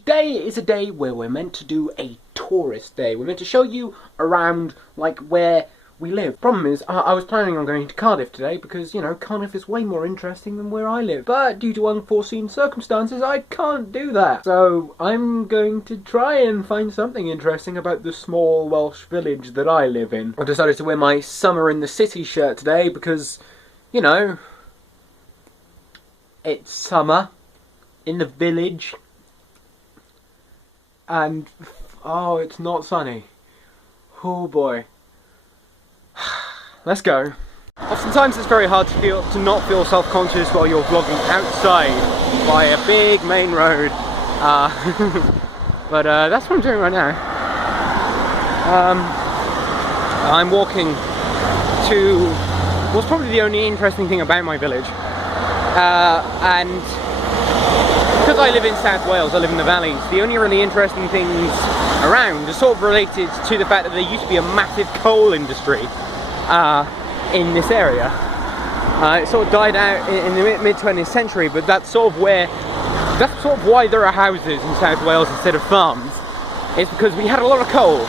Today is a day where we're meant to do a tourist day. We're meant to show you around, like, where we live. Problem is, I was planning on going to Cardiff today because, you know, Cardiff is way more interesting than where I live. But due to unforeseen circumstances, I can't do that. So I'm going to try and find something interesting about the small Welsh village that I live in. I decided to wear my Summer in the City shirt today because, you know, it's summer in the village. And, oh, it's not sunny. Oh boy. Let's go. Oftentimes it's very hard to not feel self-conscious while you're vlogging outside by a big main road. But that's what I'm doing right now. I'm walking to what's probably the only interesting thing about my village. And because I live in South Wales, I live in the valleys, the only really interesting things around are sort of related to the fact that there used to be a massive coal industry in this area. It sort of died out in the mid-20th century, but that's sort of why there are houses in South Wales instead of farms. It's because we had a lot of coal,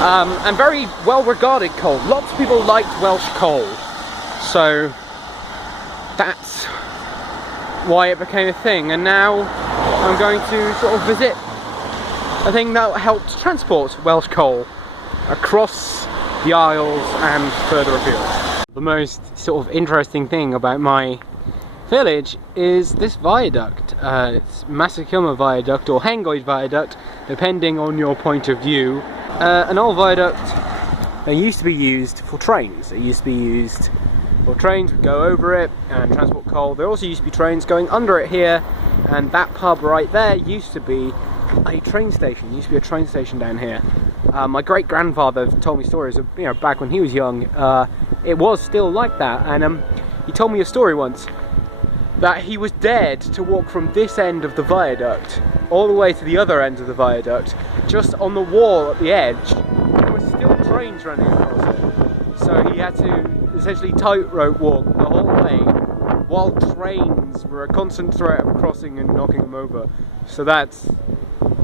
and very well-regarded coal. Lots of people liked Welsh coal, so that's why it became a thing. And now I'm going to sort of visit a thing that helped transport Welsh coal across the Isles and further afield. The most sort of interesting thing about my village is this viaduct. It's Masakilma Viaduct or Hengoed Viaduct, depending on your point of view. An old viaduct that used to be used for trains. It used to be used for trains would go over it and transport coal. There also used to be trains going under it here, and that pub right there used to be a train station. There used to be a train station down here. My great-grandfather told me stories of, you know, back when he was young, it was still like that, and he told me a story once that he was dared to walk from this end of the viaduct all the way to the other end of the viaduct. Just on the wall at the edge, there were still trains running across it, so he had to essentially tightrope walk the whole way while trains were a constant threat of crossing and knocking him over. So that's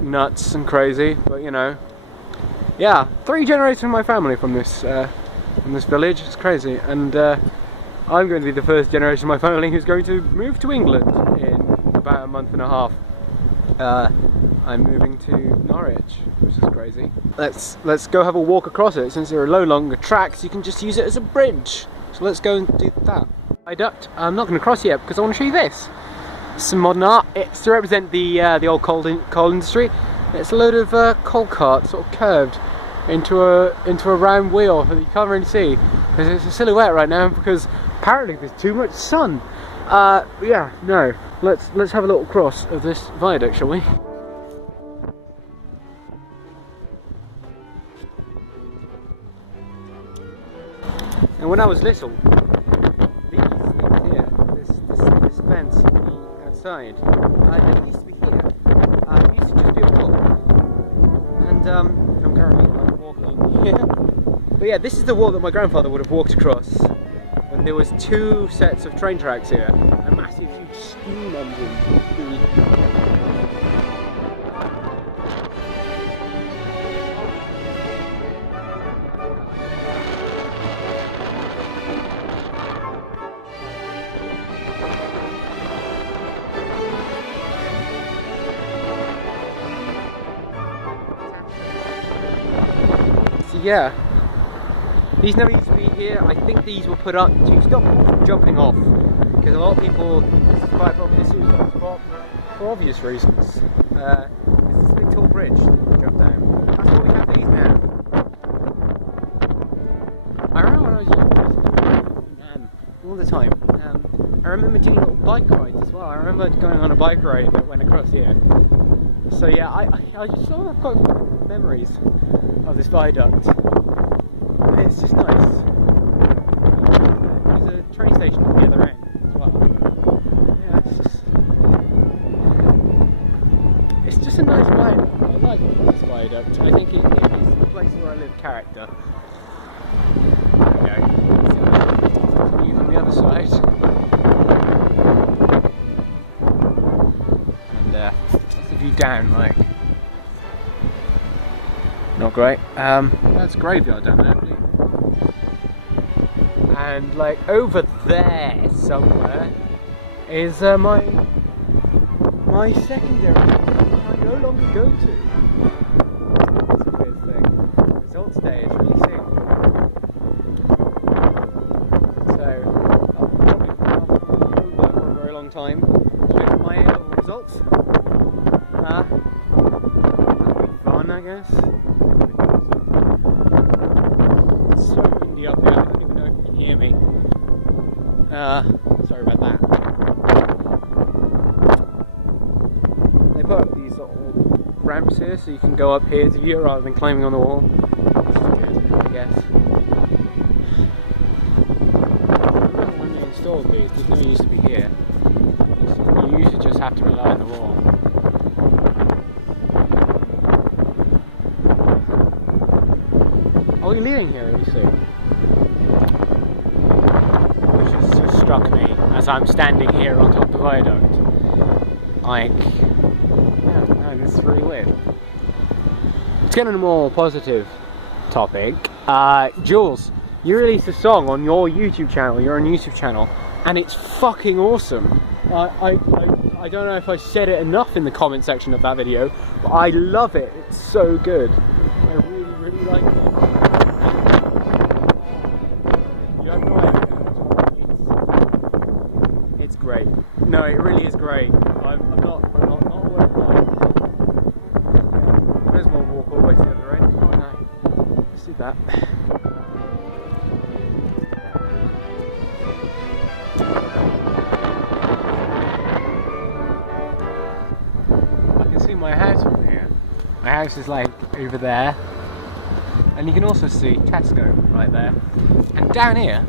nuts and crazy, but you know, yeah, 3 generations of my family from this village. It's crazy, and I'm going to be the first generation of my family who's going to move to England in about a month and a half. I'm moving to Norwich, which is crazy. Let's go have a walk across it. Since there are no longer tracks, you can just use it as a bridge. So let's go and do that. Viaduct. I'm not going to cross yet because I want to show you this. Some modern art. It's to represent the old coal industry. It's a load of coal carts, sort of curved into a round wheel that you can't really see because it's a silhouette right now because apparently there's too much sun. Yeah, no. Let's have a little cross of this viaduct, shall we? And when I was little, these things here, this fence on the outside, it used to be here. It used to just be a wall. And I'm currently walking here. But yeah, this is the wall that my grandfather would have walked across when there was 2 sets of train tracks here. A massive, huge steam engine. Yeah, these never used to be here. I think these were put up to stop people from jumping off, because a lot of people, this is quite a popular suicide spot for obvious reasons. This is a big tall bridge to jump down. That's why we have these now. I remember when I was young, all the time. I remember doing little bike rides as well. I remember going on a bike ride that went across here. So yeah, I just sort of have quite memories of this viaduct. It's just nice. There's a train station at the other end as well. Yeah, it's just a nice viaduct. I like this viaduct. I think it gives the place where I live character. There we go. View from the other side. And that's the view deep down, like not great. That's graveyard down there, I believe. And like over there somewhere is my secondary I no longer go to. It's a weird thing. Results day is releasing. So I'll probably do that for a very long time. Check my A-level results. That'll be fun, I guess. It's so windy up here, I don't even know if you can hear me. Sorry about that. They put up these little ramps here so you can go up here to view rather than climbing on the wall. Which is good, I guess. I remember when they installed these, there's no use to be here. You usually just have to rely on the wall. Are we leaving here, you see? Which has just struck me as I'm standing here on top of the viaduct. Like, yeah, no, this is really weird. Let's get on a more positive topic. Jules, you released a song on your YouTube channel, your own YouTube channel, and it's fucking awesome. I don't know if I said it enough in the comment section of that video, but I love it. It's so good. I really, really like it. You have no idea. It's great. No, it really is great. I'm not aware of that. There's more walk all the way to the other end. Oh no. Let's do that. My house from here. My house is like over there, and you can also see Tesco right there. And down here,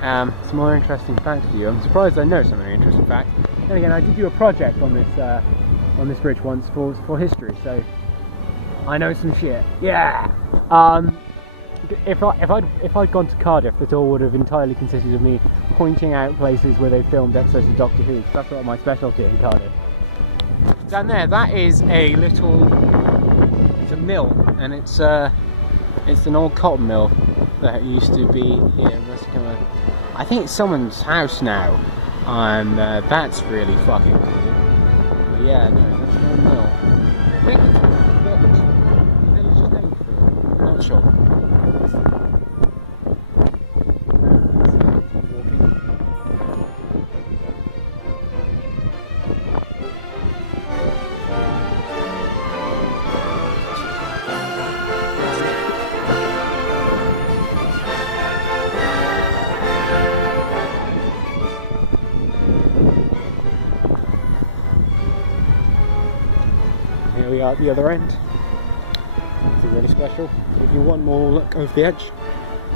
some more interesting facts for you. I'm surprised I know some very interesting facts. Then again, I did do a project on this bridge once for history, so I know some shit. Yeah. If I'd gone to Cardiff, the tour would have entirely consisted of me pointing out places where they filmed episodes of Doctor Who. That's not my specialty in Cardiff. Down there, that is a little, it's a mill, and it's an old cotton mill that used to be here. I think it's someone's house now, and that's really fucking cool. But yeah, no, that's no mill. I think it's a village. The village's name for it. I'm not sure. Here we are at the other end. Nothing really special. Give you one more look over the edge,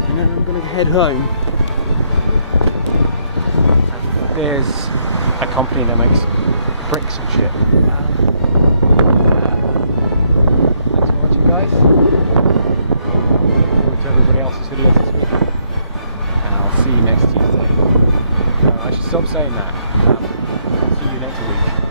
and then I'm going to head home. There's a company that makes bricks and shit. Thanks for watching, guys. Forward to everybody else's videos this week. And I'll see you next Tuesday. I should stop saying that. See you next week.